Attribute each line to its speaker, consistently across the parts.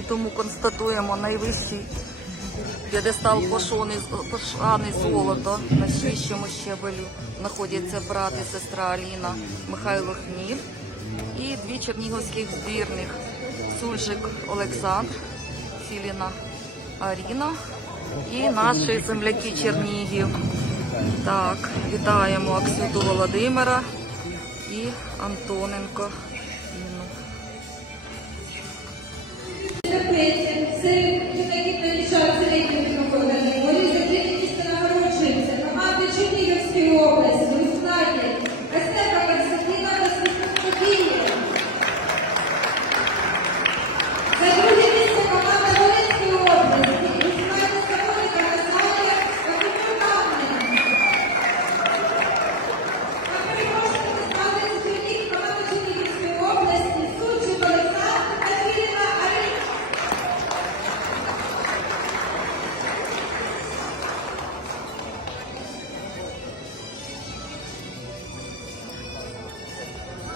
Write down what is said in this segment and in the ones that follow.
Speaker 1: тому констатуємо найвищий п'єдестал пошани, золото на щищому щебелю. Знаходяться брат і сестра Аліна Михайло Хміль і дві чернігівських збірних Сульжик Олександр, Філіна Аріна і наші земляки Чернігів. Так, вітаємо Аксюту Володимира і Антоненко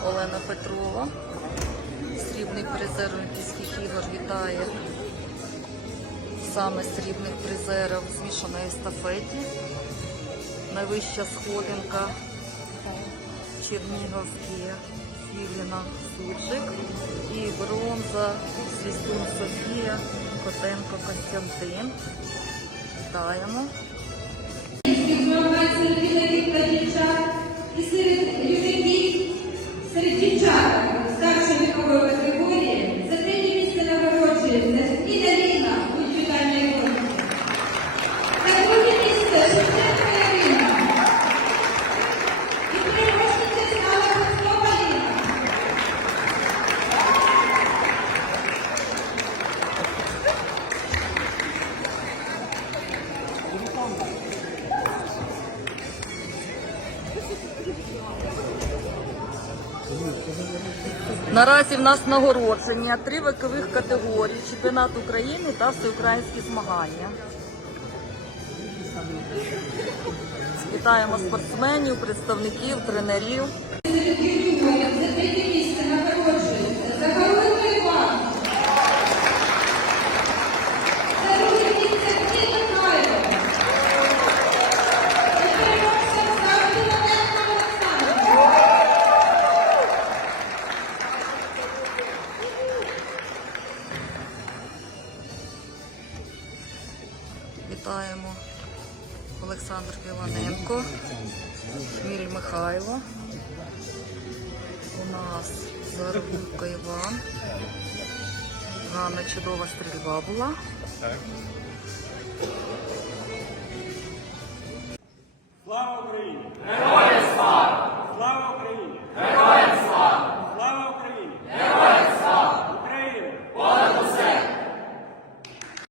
Speaker 1: Олена Петрова, срібний призер Олімпійських ігор, вітає саме срібних призерів змішаної естафеті. Найвища сходинка Чернігівські Філіна Суржик і бронза Свістун Софія Котенко Костянтин. Вітаємо. Наразі в нас нагородження три вікових категорії, чемпіонат України та всеукраїнські змагання. Вітаємо спортсменів, представників, тренерів. Вітаємо Олександр Іваненко, Міль Михайло. У нас зарубка Іван. Ганна чудова стрільба була. Слава